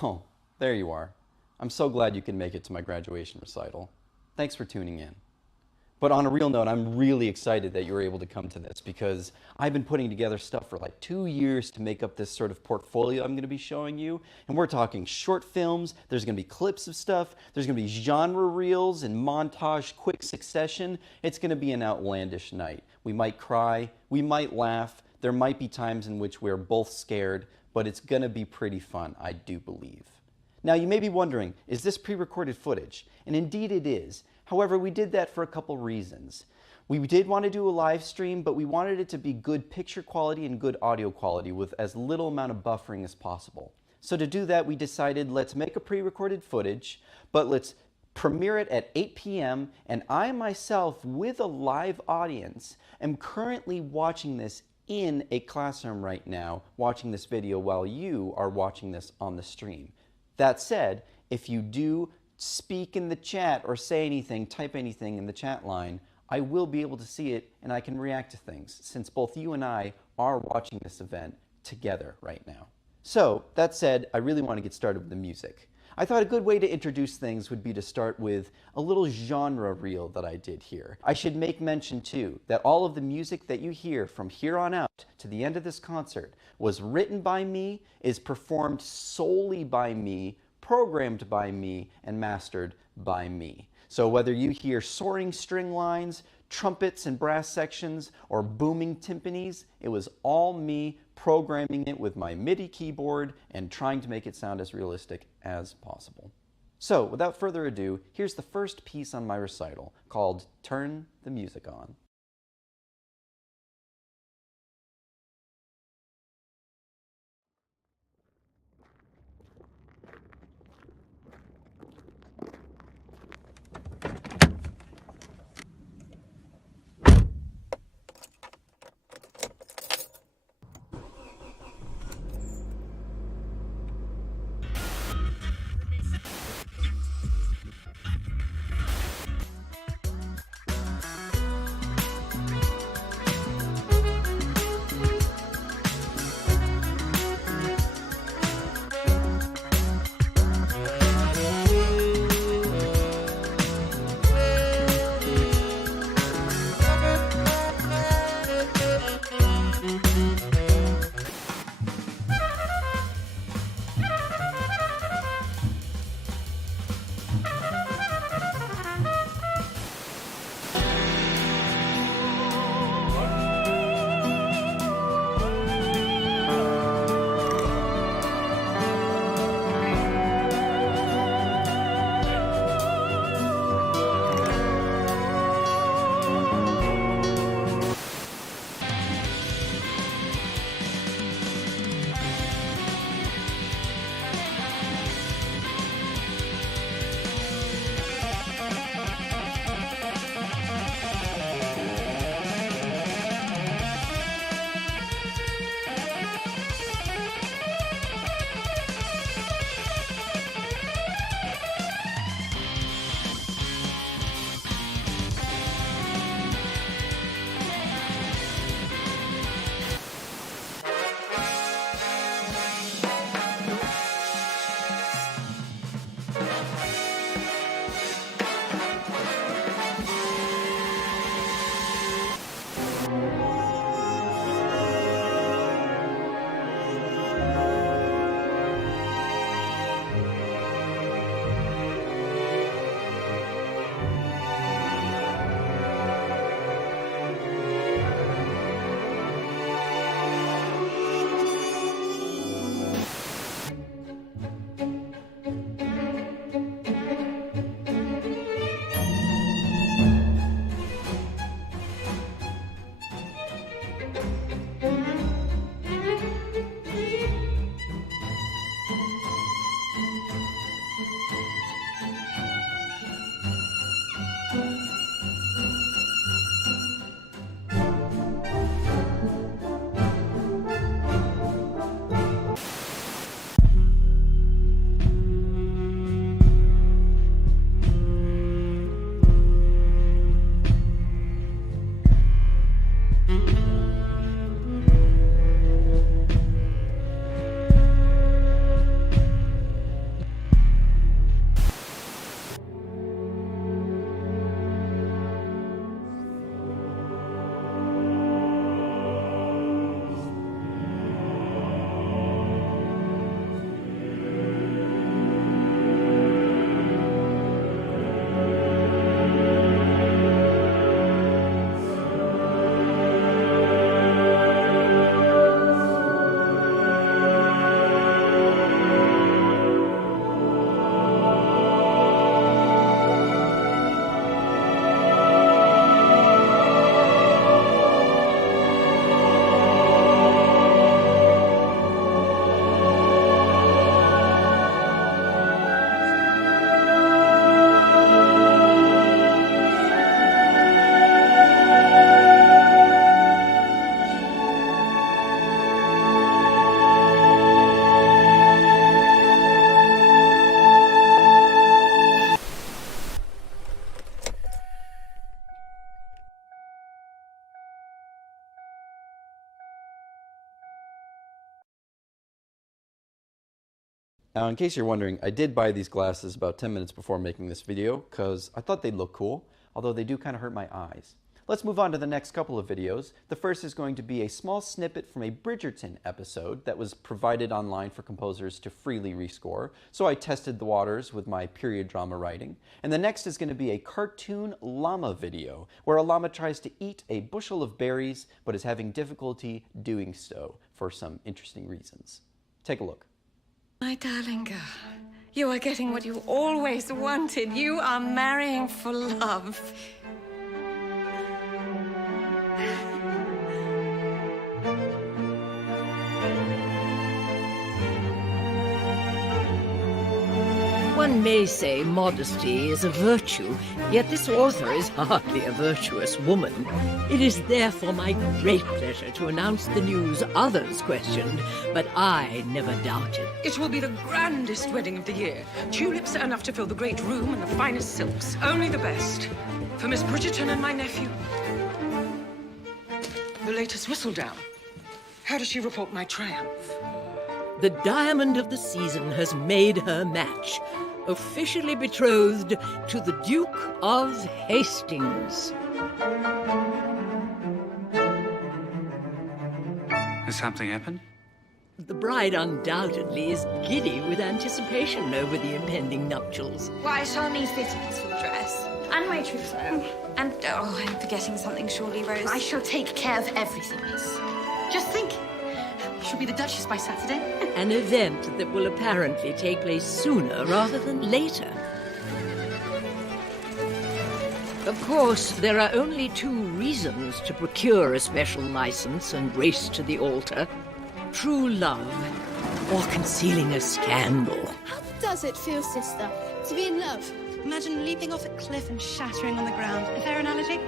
Oh, there you are. I'm so glad you can make it to my graduation recital. Thanks for tuning in. But on a real note, I'm really excited that you were able to come to this because I've been putting together stuff for like 2 years to make up this sort of portfolio I'm going to be showing you. And we're talking short films, there's going to be clips of stuff, there's going to be genre reels in montage quick succession. It's going to be an outlandish night. We might cry, we might laugh, there might be times in which we're both scared, but it's going to be pretty fun, I do believe. Now you may be wondering, is this pre-recorded footage? And indeed it is. However, we did that for a couple reasons. We did want to do a live stream, but we wanted it to be good picture quality and good audio quality with as little amount of buffering as possible. So to do that, we decided let's make a pre-recorded footage, but let's premiere it at 8 p.m. and I myself, with a live audience, am currently watching this in a classroom right now, watching this video while you are watching this on the stream. That said, if you do speak in the chat or say anything, type anything in the chat line, I will be able to see it and I can react to things since both you and I are watching this event together right now. So that said, I really want to get started with the music. I thought a good way to introduce things would be to start with a little genre reel that I did here. I should make mention too that all of the music that you hear from here on out to the end of this concert was written by me, is performed solely by me, programmed by me, and mastered by me. So whether you hear soaring string lines, trumpets and brass sections, or booming timpanis, it was all me programming it with my MIDI keyboard and trying to make it sound as realistic as possible. So without further ado, here's the first piece on my recital called Turn the Music On. Now, in case you're wondering, I did buy these glasses about 10 minutes before making this video because I thought they'd look cool, although they do kind of hurt my eyes. Let's move on to the next couple of videos. The first is going to be a small snippet from a Bridgerton episode that was provided online for composers to freely rescore, so I tested the waters with my period drama writing. And the next is going to be a cartoon llama video, where a llama tries to eat a bushel of berries, but is having difficulty doing so for some interesting reasons. Take a look. My darling girl, you are getting what you always wanted. You are marrying for love. One may say modesty is a virtue, yet this author is hardly a virtuous woman. It is therefore my great pleasure to announce the news others questioned, but I never doubted. It will be the grandest wedding of the year. Tulips are enough to fill the great room and the finest silks. Only the best. For Miss Bridgerton and my nephew. The latest whistle down. How does she report my triumph? The diamond of the season has made her match, officially betrothed to the Duke of Hastings. Has something happened? The bride undoubtedly is giddy with anticipation over the impending nuptials. Why, I shall need fittings for the dress. And my trousseau. And, oh, I'm forgetting something surely, Rose. I shall take care of everything, miss. Just think, she'll be the Duchess by Saturday. An event that will apparently take place sooner rather than later. Of course, there are only two reasons to procure a special license and race to the altar: true love or concealing a scandal. How does it feel, sister, to be in love? Imagine leaping off a cliff and shattering on the ground. A fair analogy?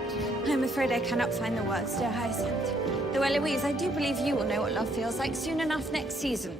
I'm afraid I cannot find the words, dear Hyacinth. Though, Eloise, I do believe you will know what love feels like soon enough next season.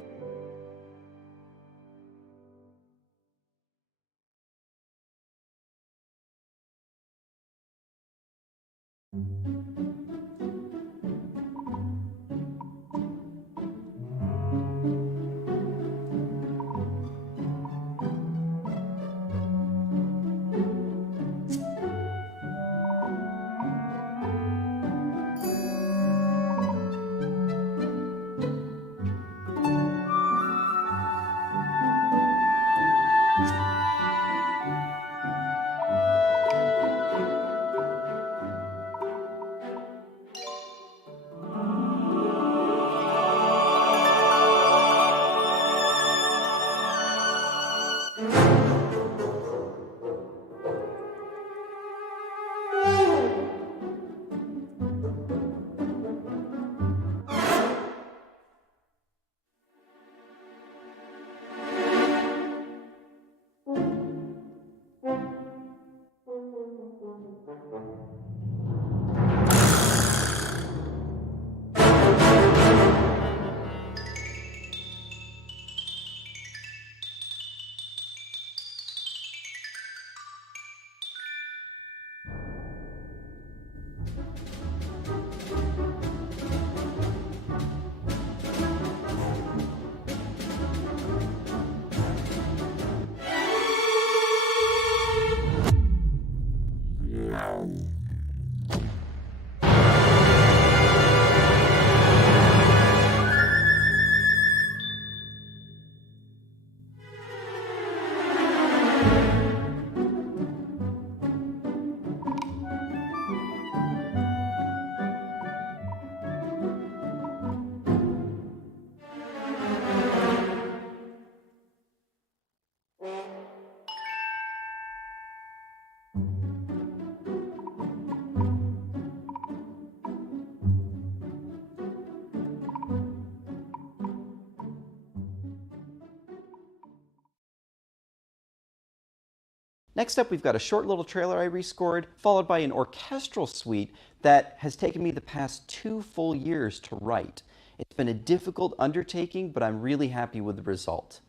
Next up, we've got a short little trailer I rescored, followed by an orchestral suite that has taken me the past 2 full years to write. It's been a difficult undertaking, but I'm really happy with the result.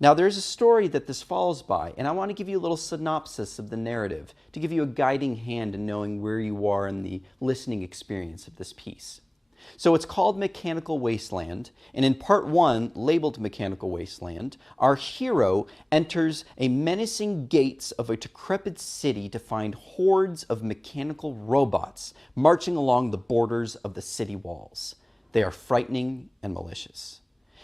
Now, there's a story that this follows by, and I want to give you a little synopsis of the narrative to give you a guiding hand in knowing where you are in the listening experience of this piece. So it's called Mechanical Wasteland, and in part 1, labeled Mechanical Wasteland, our hero enters a menacing gates of a decrepit city to find hordes of mechanical robots marching along the borders of the city walls. They are frightening and malicious.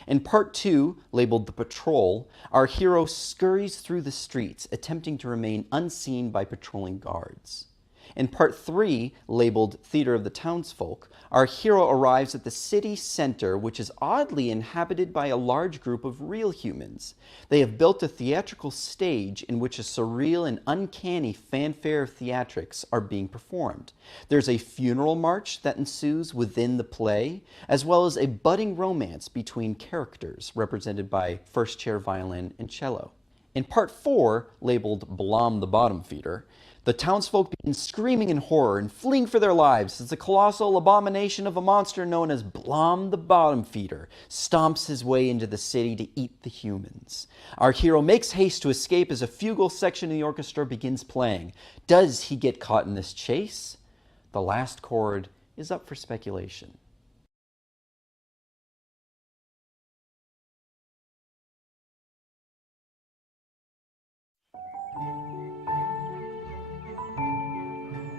In part 2, labeled The Patrol, our hero scurries through the streets, attempting to remain unseen by patrolling guards. In part 3, labeled Theater of the Townsfolk, our hero arrives at the city center, which is oddly inhabited by a large group of real humans. They have built a theatrical stage in which a surreal and uncanny fanfare of theatrics are being performed. There's a funeral march that ensues within the play, as well as a budding romance between characters represented by first chair violin and cello. In part 4, labeled Blom the Bottom Feeder, the townsfolk begin screaming in horror and fleeing for their lives as the colossal abomination of a monster known as Blom the Bottom Feeder stomps his way into the city to eat the humans. Our hero makes haste to escape as a fugal section of the orchestra begins playing. Does he get caught in this chase? The last chord is up for speculation.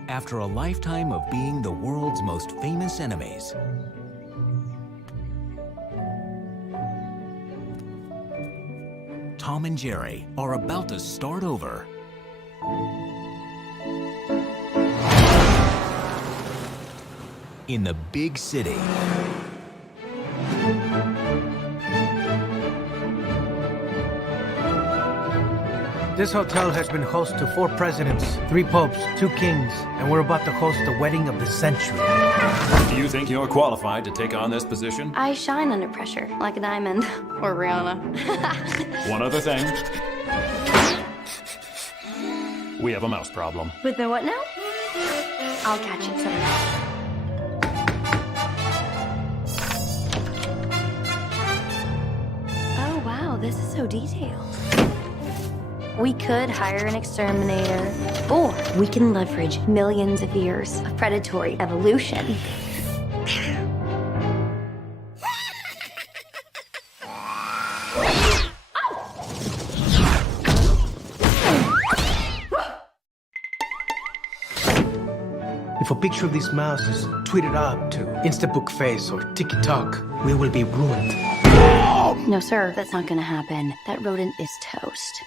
After a lifetime of being the world's most famous enemies, Tom and Jerry are about to start over. In the big city. This hotel has been host to 4 presidents, 3 popes, 2 kings, and we're about to host the wedding of the century. Do you think you're qualified to take on this position? I shine under pressure, like a diamond. Or Rihanna. One other thing. We have a mouse problem. With the what now? I'll catch it someday. Oh wow, this is so detailed. We could hire an exterminator, or we can leverage millions of years of predatory evolution. If a picture of this mouse is tweeted out to Instabook Face or TikTok, we will be ruined. No, sir, that's not gonna happen. That rodent is toast.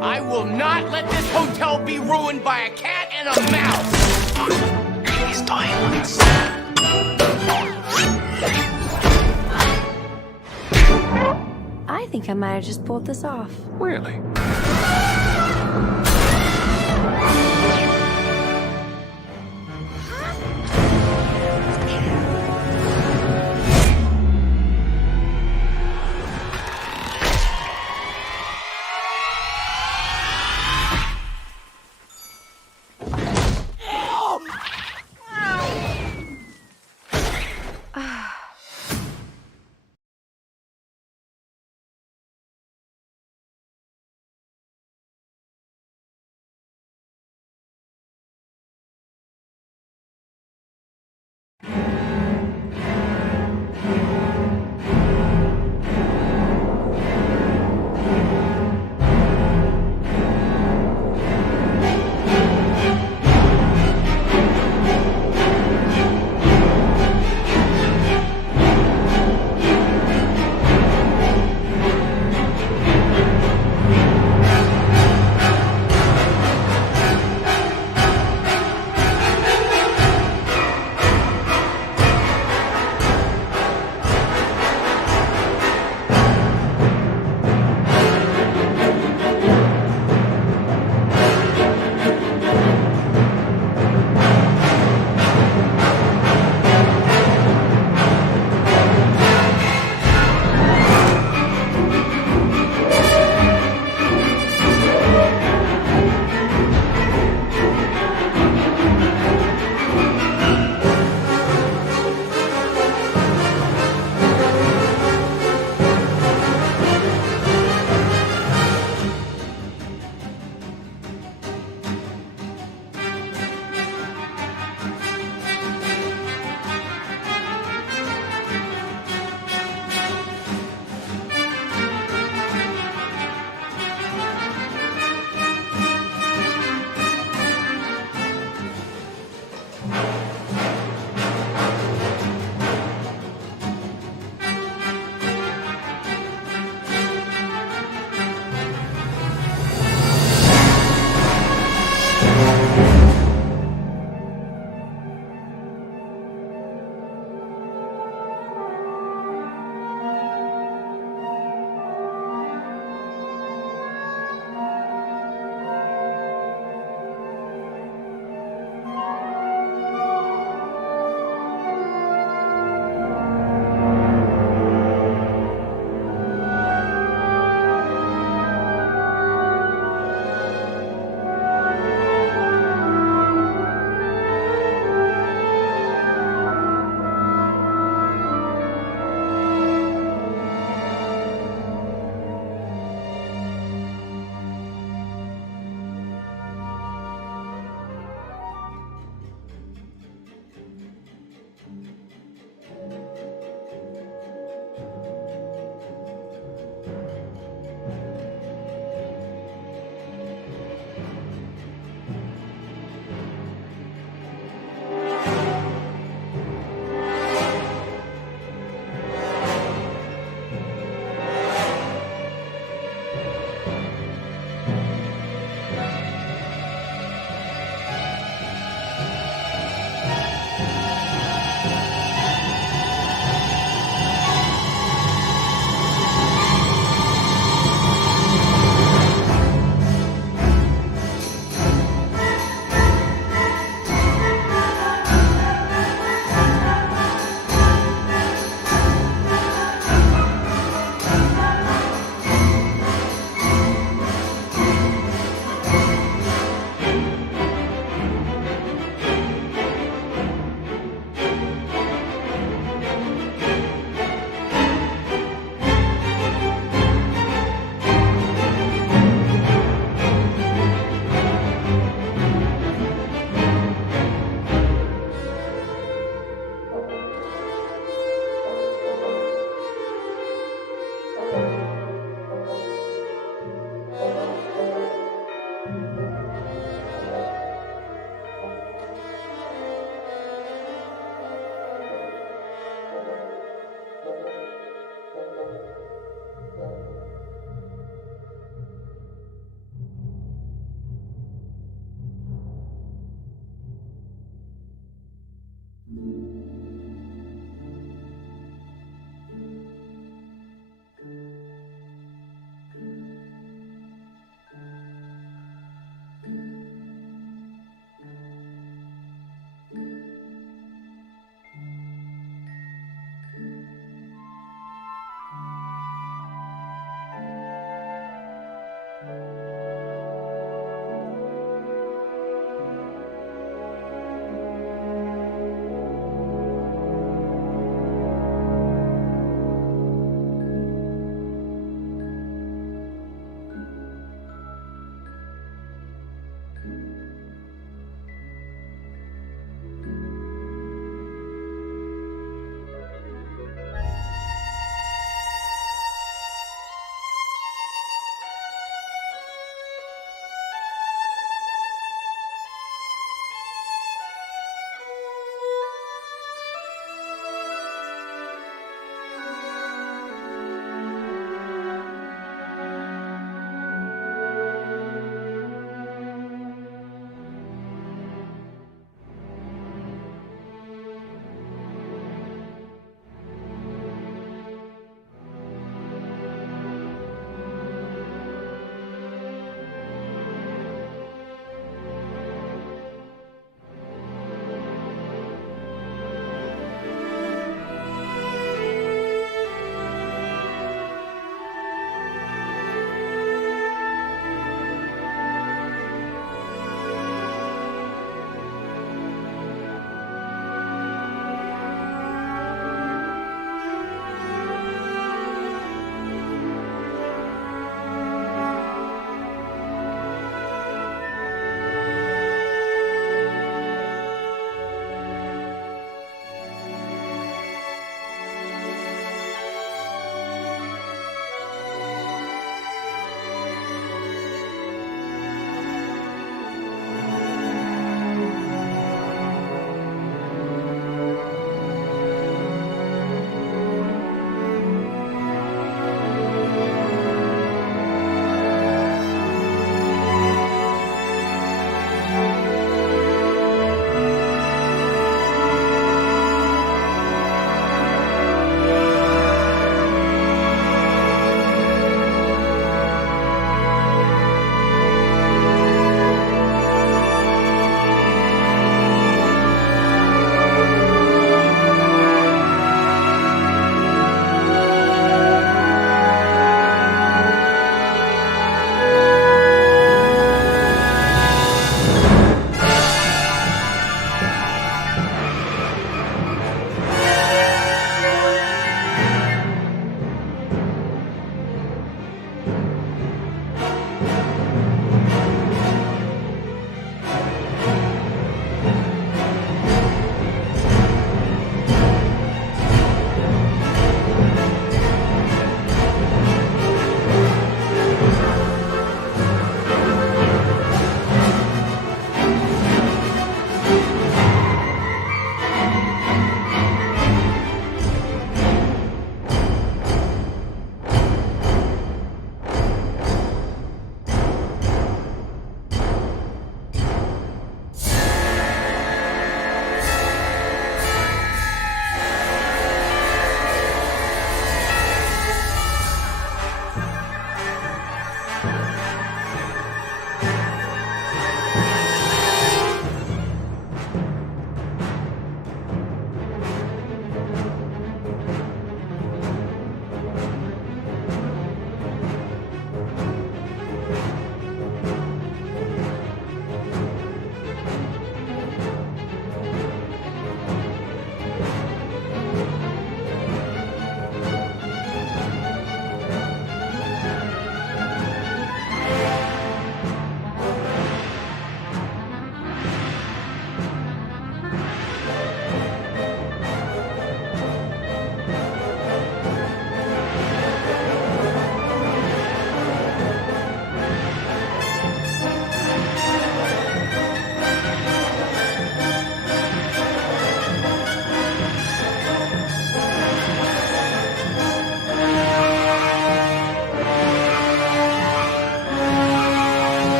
I will not let this hotel be ruined by a cat and a mouse! He's doing this. I think I might have just pulled this off. Really?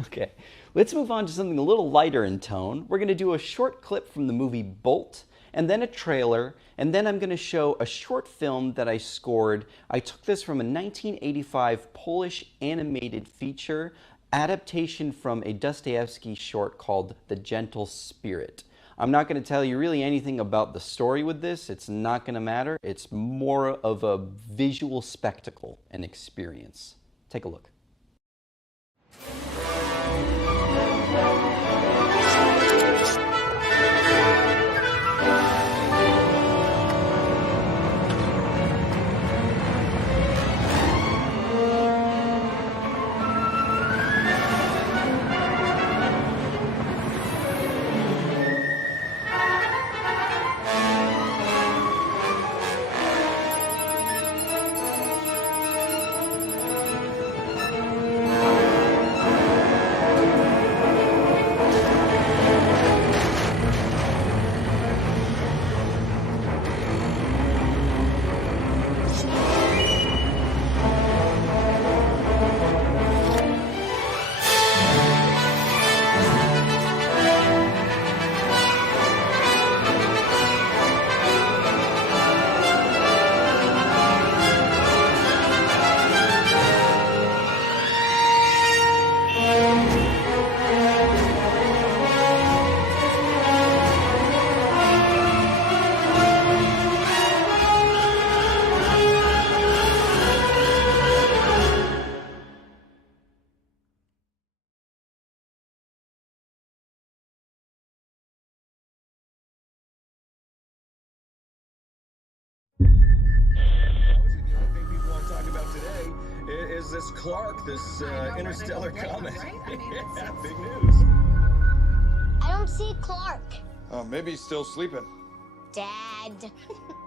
Okay, let's move on to something a little lighter in tone. We're going to do a short clip from the movie Bolt, and then a trailer, and then I'm going to show a short film that I scored. I took this from a 1985 Polish animated feature adaptation from a Dostoevsky short called The Gentle Spirit. I'm not going to tell you really anything about the story with this. It's not going to matter. It's more of a visual spectacle and experience. Take a look. Is this Clark, this interstellar comet? Yeah, big news. I don't see Clark. Oh, maybe he's still sleeping. Dad.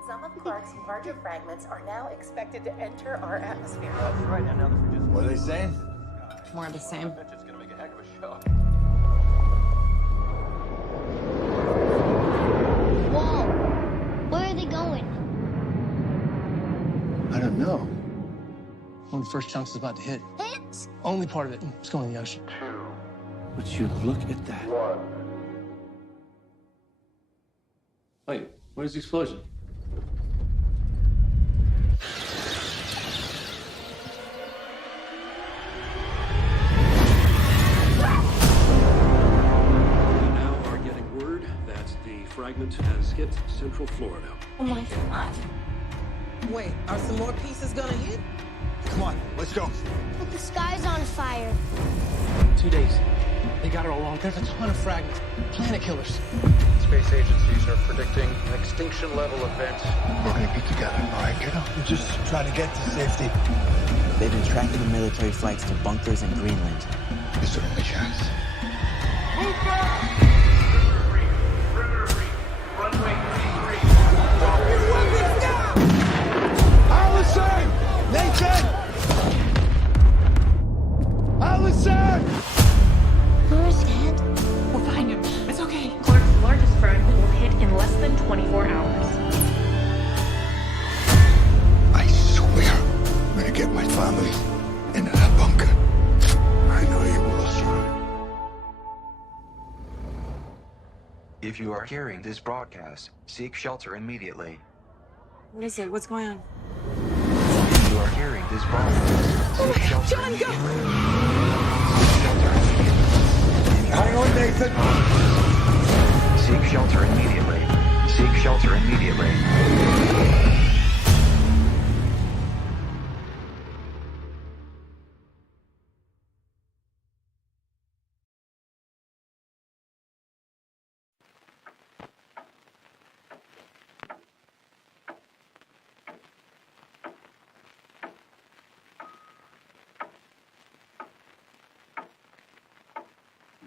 Some of Clark's larger fragments are now expected to enter our atmosphere. That's right. And now this is just... What are they saying? More of the same. I bet it's gonna make a heck of a show. Whoa. Where are they going? I don't know. One of the first chunks is about to hit. Hit? Only part of it. It's going in the ocean. Would you look at that? Wait, where's the explosion? We now are getting word that the fragment has hit Central Florida. Oh my God. Wait, are some more pieces gonna hit? Come on, let's go. But the sky's on fire. 2 days. They got it all wrong. There's a ton of fragments. Planet killers. Space agencies are predicting an extinction level event. We're gonna get together, all right, kiddo? We're just trying to get to safety. They've been tracking the military flights to bunkers in Greenland. It's our only chance. Move back! Perimeter breach. Runway 33. Drop your weapons now! Allison! Nathan! Allison! Where's Dad? We'll find him. It's okay. Clark's largest fragment will hit in less than 24 hours. I swear, I'm gonna get my family into that bunker. I know you will, son. If you are hearing this broadcast, seek shelter immediately. What is it? What's going on? If you are hearing this broadcast, seek shelter John, go! immediately. Seek shelter immediately. Hang on, Nathan! Seek shelter immediately. Seek shelter immediately.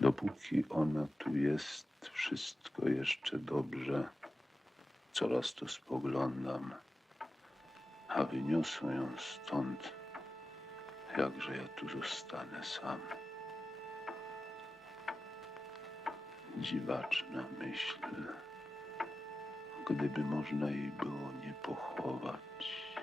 Dopóki ona tu jest, wszystko jeszcze dobrze. Coraz tu spoglądam, a wyniosą ją stąd. Jakże ja tu zostanę sam. Dziwaczna myśl. Gdyby można jej było nie pochować.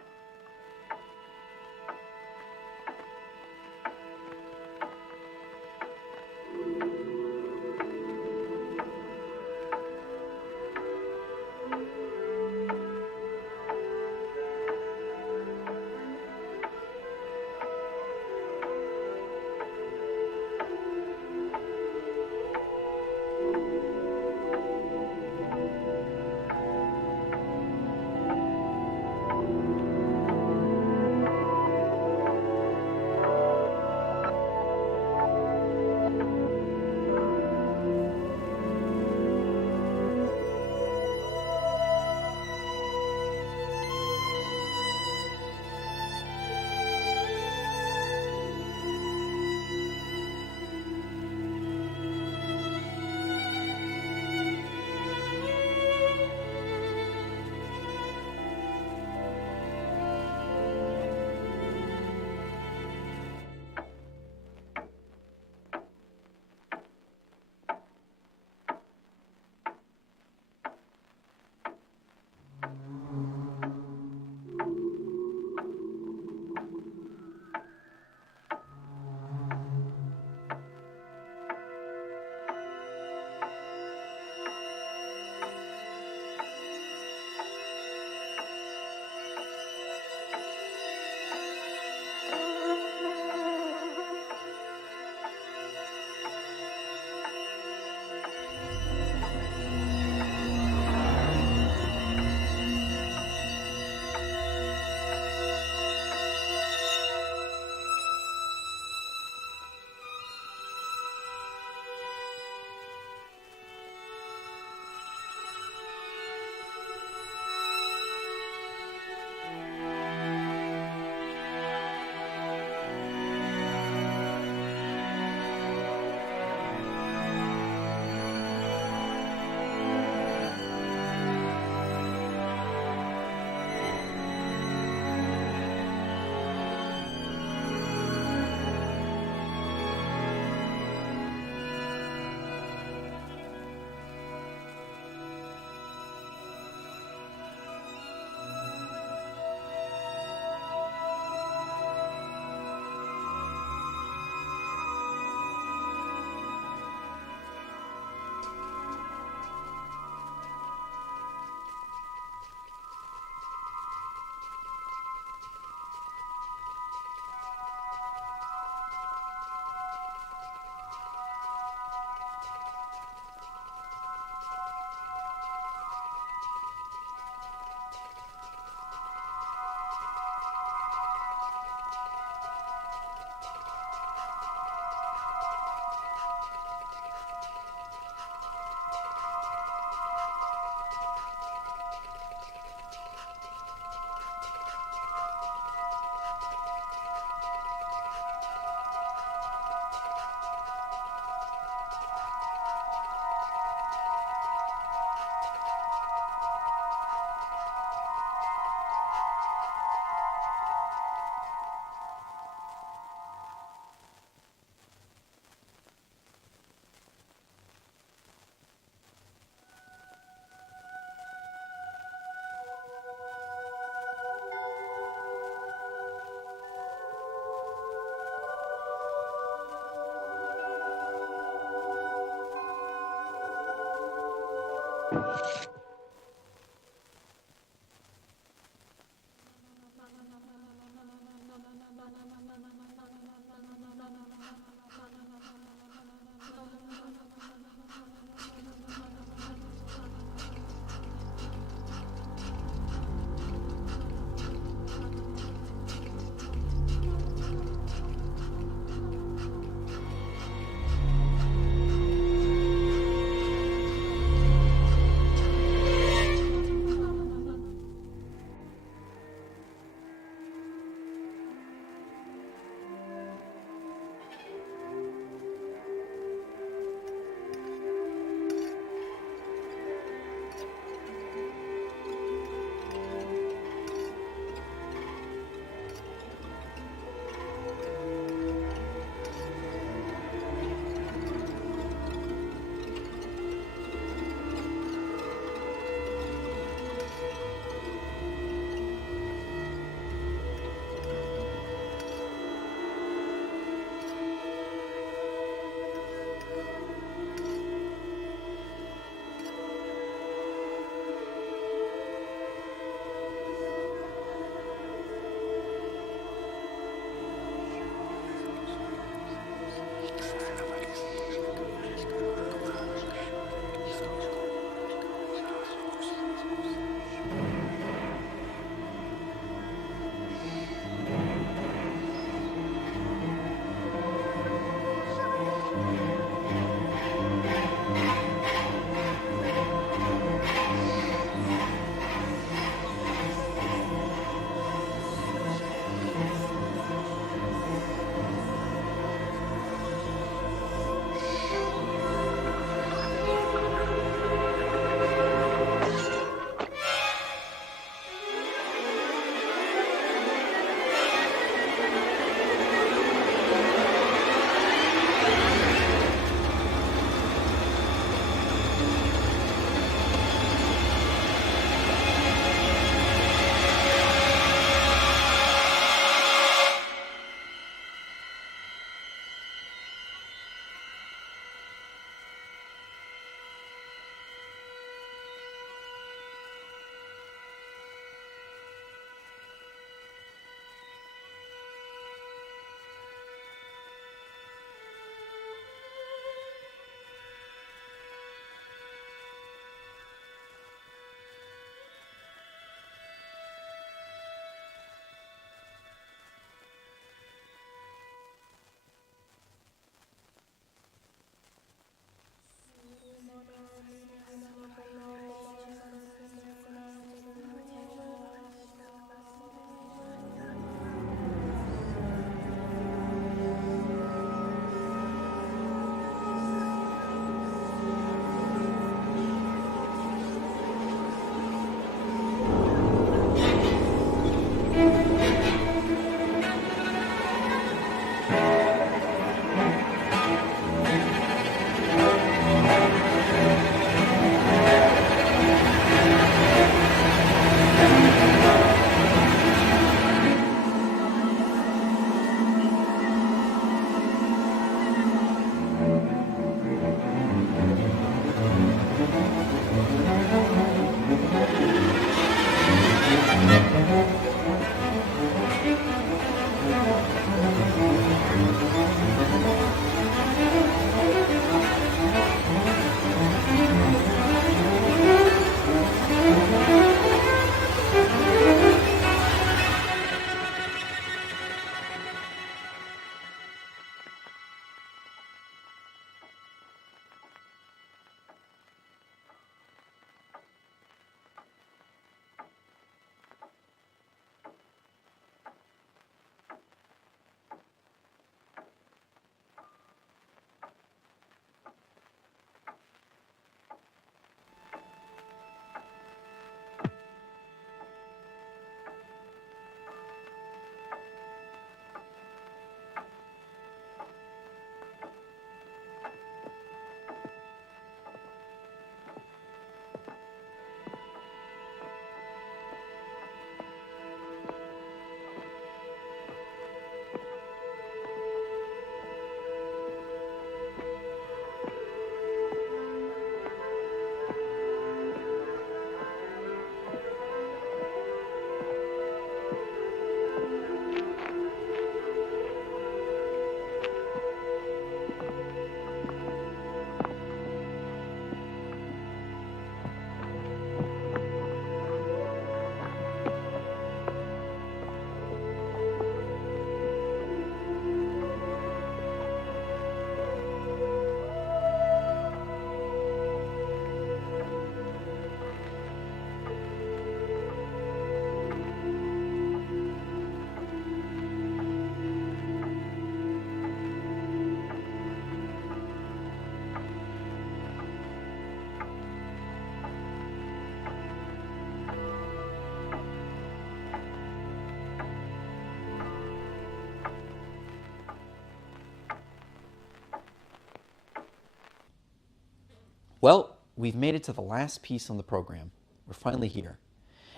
Well, we've made it to the last piece on the program. We're finally here.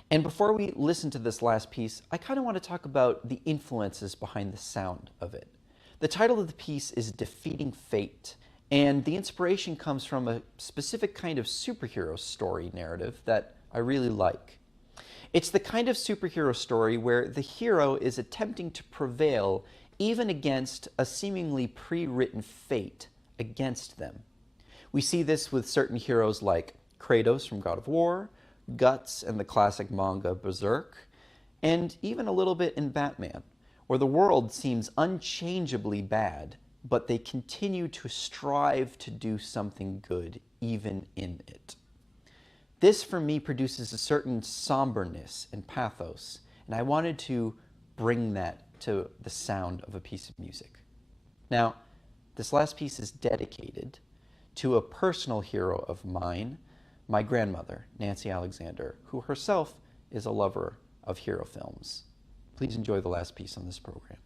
And before we listen to this last piece, I kind of want to talk about the influences behind the sound of it. The title of the piece is Defeating Fate, and the inspiration comes from a specific kind of superhero story narrative that I really like. It's the kind of superhero story where the hero is attempting to prevail even against a seemingly pre-written fate against them. We see this with certain heroes like Kratos from God of War, Guts and the classic manga Berserk, and even a little bit in Batman, where the world seems unchangeably bad, but they continue to strive to do something good even in it. This, for me, produces a certain somberness and pathos, and I wanted to bring that to the sound of a piece of music. Now, this last piece is dedicated to a personal hero of mine, my grandmother, Nancy Alexander, who herself is a lover of hero films. Please enjoy the last piece on this program.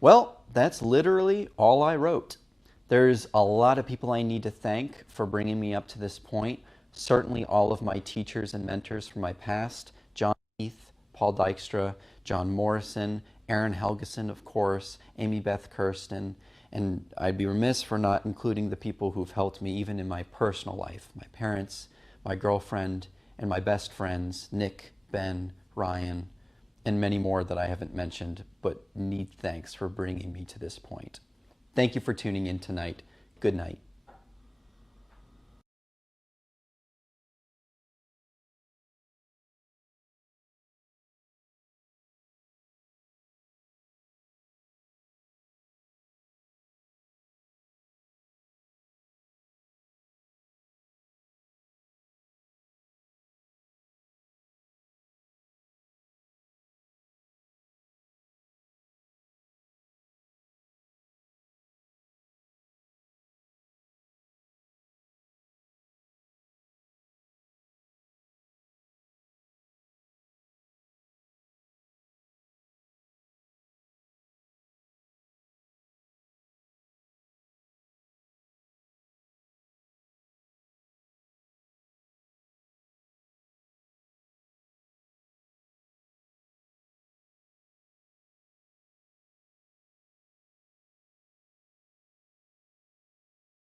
Well, that's literally all I wrote. There's a lot of people I need to thank for bringing me up to this point. Certainly all of my teachers and mentors from my past, John Heath, Paul Dykstra, John Morrison, Aaron Helgeson, of course, Amy Beth Kirsten, and I'd be remiss for not including the people who've helped me even in my personal life, my parents, my girlfriend, and my best friends, Nick, Ben, Ryan, and many more that I haven't mentioned, but need thanks for bringing me to this point. Thank you for tuning in tonight. Good night.